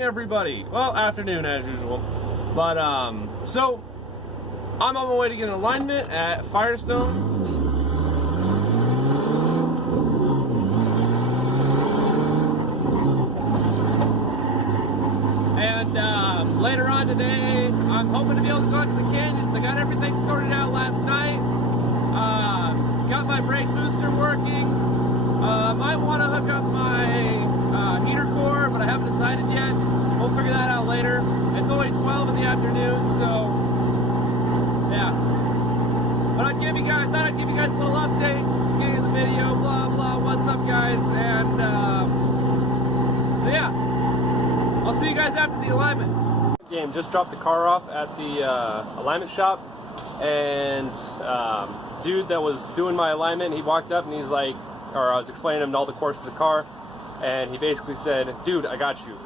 morning, everybody. Well, afternoon as usual. But, so, I'm on my way to get an alignment at Firestone. And, later on today, I'm hoping to be able to go out to the canyons. I got everything sorted out last night. Got my brake booster working. Might want to hook up my heater core, but I haven't decided yet. We'll figure that out later. It's only 12 in the afternoon, so yeah. But thought I'd give you guys a little update, beginning of the video, blah blah. What's up, guys? And so yeah, I'll see you guys after the alignment. Game just dropped the car off at the alignment shop, and dude that was doing my alignment, he walked up and he's like, or I was explaining to him all the courses of the car, and he basically said, dude, I got you.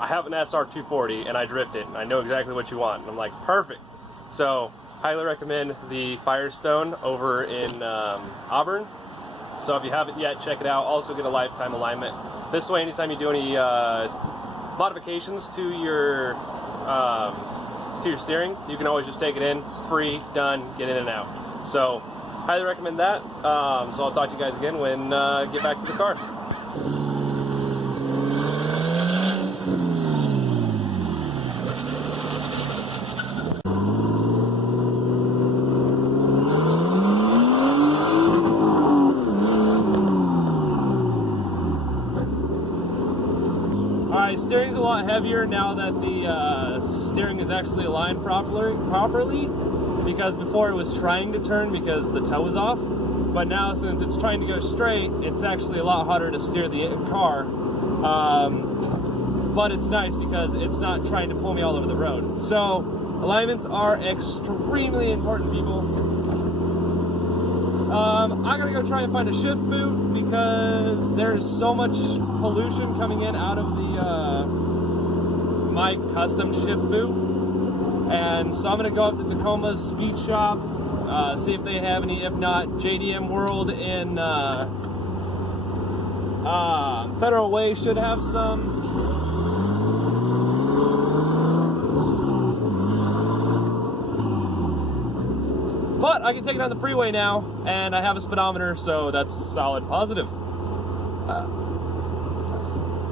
I have an SR240 and I drift it and I know exactly what you want. And I'm like, perfect. So highly recommend the Firestone over in Auburn. So if you haven't yet, check it out. Also get a lifetime alignment. This way, anytime you do any modifications to your steering, you can always just take it in, free, done, get in and out. So highly recommend that. So I'll talk to you guys again when get back to the car. Alright, steering's a lot heavier now that the steering is actually aligned properly, because before it was trying to turn because the toe was off, but now since it's trying to go straight, it's actually a lot harder to steer the car. But it's nice because it's not trying to pull me all over the road. So alignments are extremely important, people. I'm gonna go try and find a shift boot because there is so much pollution coming in out of the my custom shift boot, and so I'm gonna go up to Tacoma's speed shop, see if they have any. If not, JDM World in Federal Way should have some. But I can take it on the freeway now, and I have a speedometer, so that's solid positive.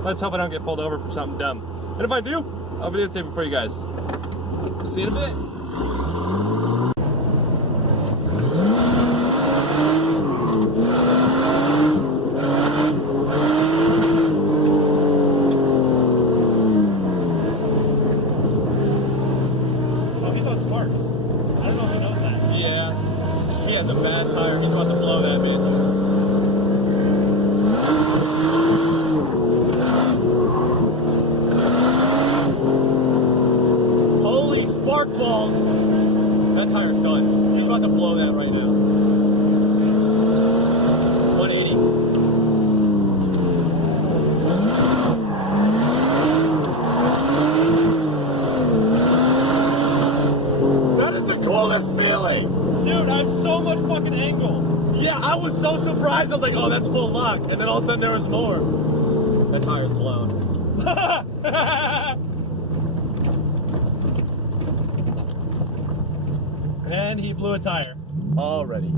Let's hope I don't get pulled over for something dumb. And if I do, I'll videotape it for you guys. See you in a bit. Oh, he's on smarts. I don't know if he knows that. Yeah. He has a bad tire. He's about to blow that bitch. Holy spark balls. That tire's done. He's about to blow that right now. 180. That is the coolest feeling. Dude, I have so much fucking angle. Yeah, I was so surprised. I was like, oh, that's full lock. And then all of a sudden there was more. That tire's blown. And he blew a tire. Already.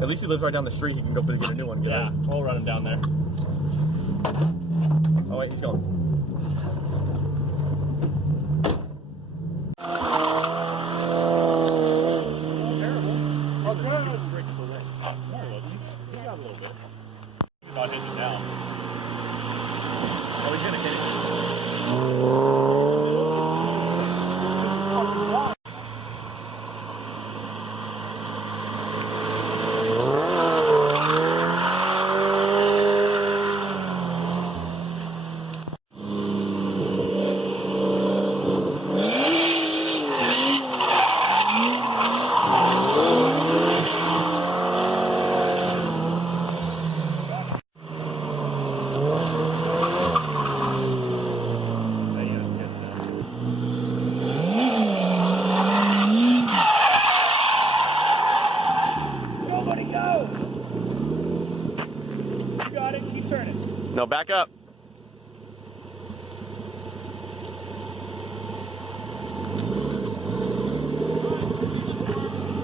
At least he lives right down the street. He can go get a new one. Yeah, we'll run him down there. Oh, wait, he's going. Not hitting it down. Oh, he's gonna hit it. Got it, keep turning. No, back up.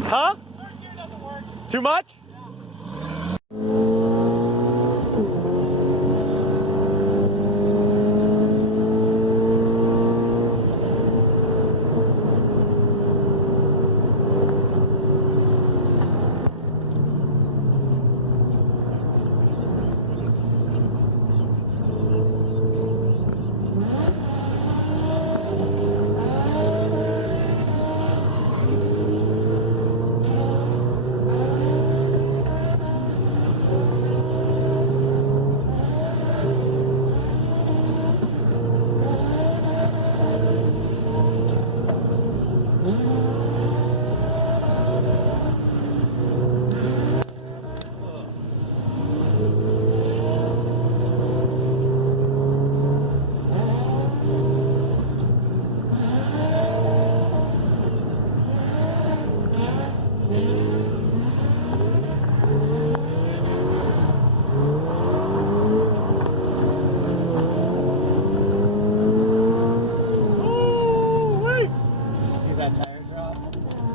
Huh? Third gear doesn't work. Too much?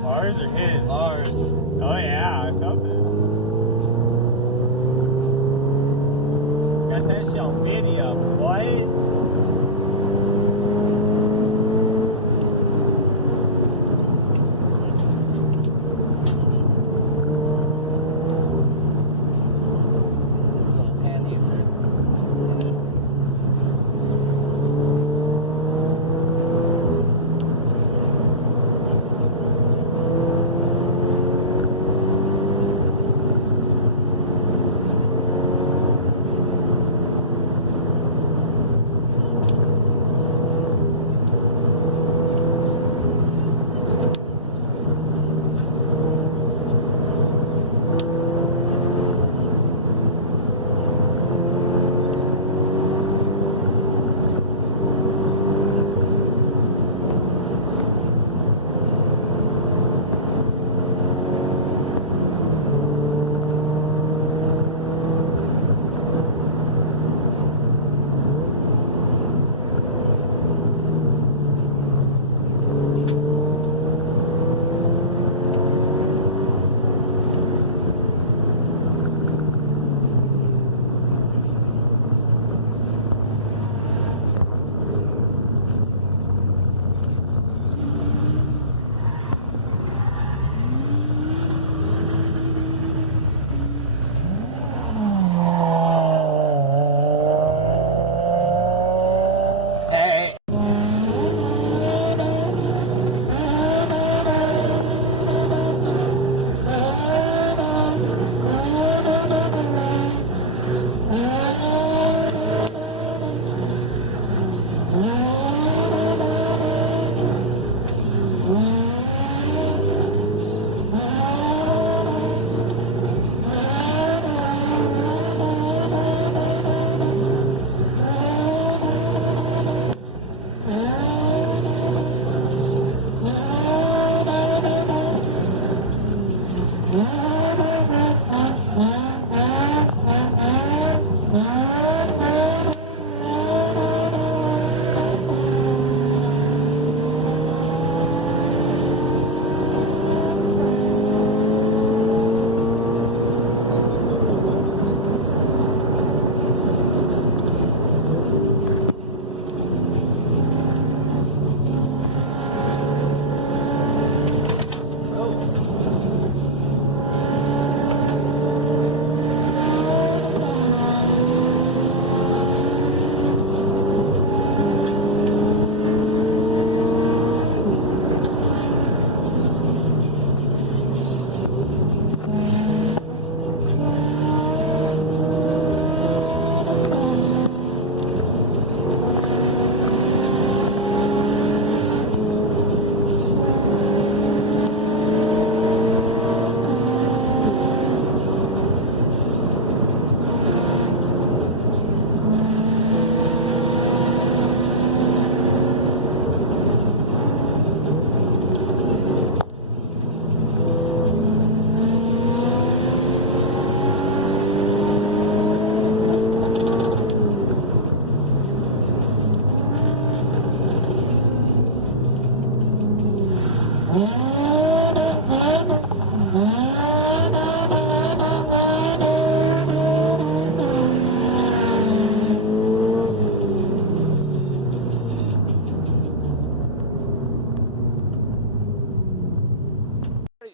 Ours or his? Ours. Oh yeah, I felt it. Got that shell video, boy.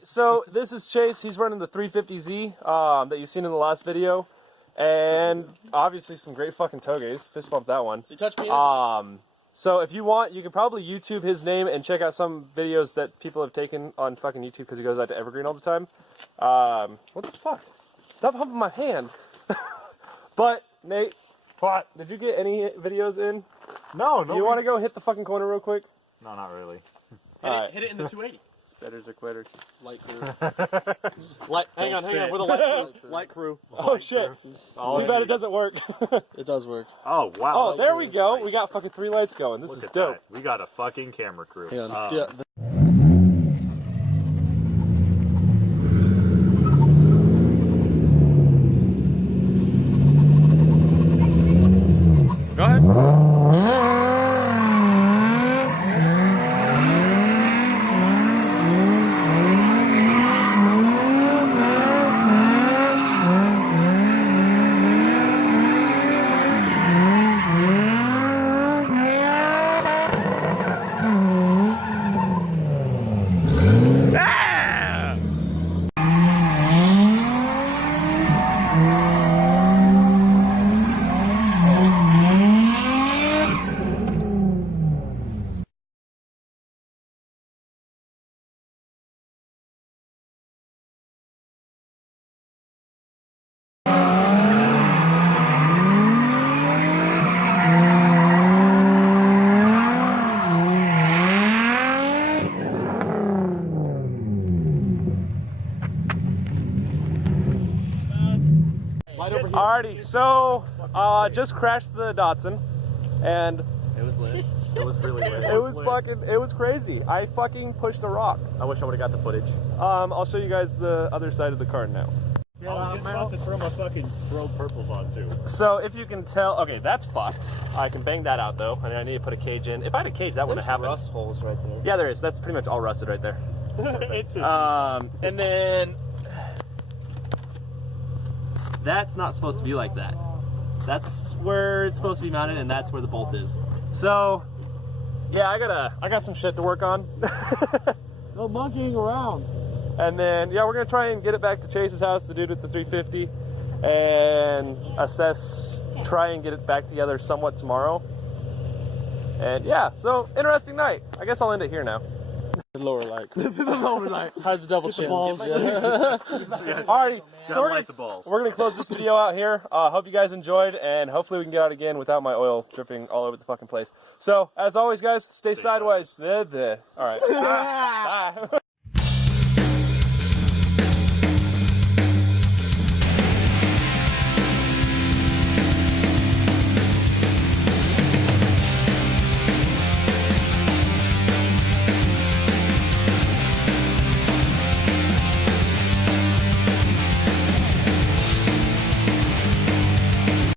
so this is Chase. He's running the 350Z that you've seen in the last video. And obviously some great fucking touges. Fist bump that one. So you touch me. So if you want, you can probably YouTube his name and check out some videos that people have taken on fucking YouTube because he goes out to Evergreen all the time. What the fuck? Stop humping my hand. But, Nate, What? did you get any videos in? No. Do you want to go hit the fucking corner real quick? No, not really. Hit it in the 280. Spitters or quitters. Light crew. Hang on. We're the light crew. Oh shit. Too bad it doesn't work. It does work. Oh, wow. Oh, there we go. We got fucking 3 lights going. This Look is at dope. that. We got a fucking camera crew. Yeah. Go ahead. Alrighty, so just crashed the Datsun, and It was lit. It was really lit. it was crazy. I fucking pushed a rock. I wish I would have got the footage. I'll show you guys the other side of the car now. Yeah, I'm about to throw my fucking strobe purples on too. So if you can tell, okay, that's fucked. I can bang that out though. I need to put a cage in. If I had a cage, that wouldn't have happened. Rust holes right there. Yeah, there is. That's pretty much all rusted right there. It's And then that's not supposed to be like that. That's where it's supposed to be mounted, and that's where the bolt is. So yeah, I got some shit to work on. No monkeying around. And then yeah, we're gonna try and get it back to Chase's house, the dude with the 350, and try and get it back together somewhat tomorrow. And yeah, so interesting night. I guess I'll end it here now. The lower light. the lower light. Had the double chin. Alrighty, so we're gonna close this video out here. Hope you guys enjoyed, and hopefully we can get out again without my oil dripping all over the fucking place. So as always, guys, stay sideways. Alright. Bye.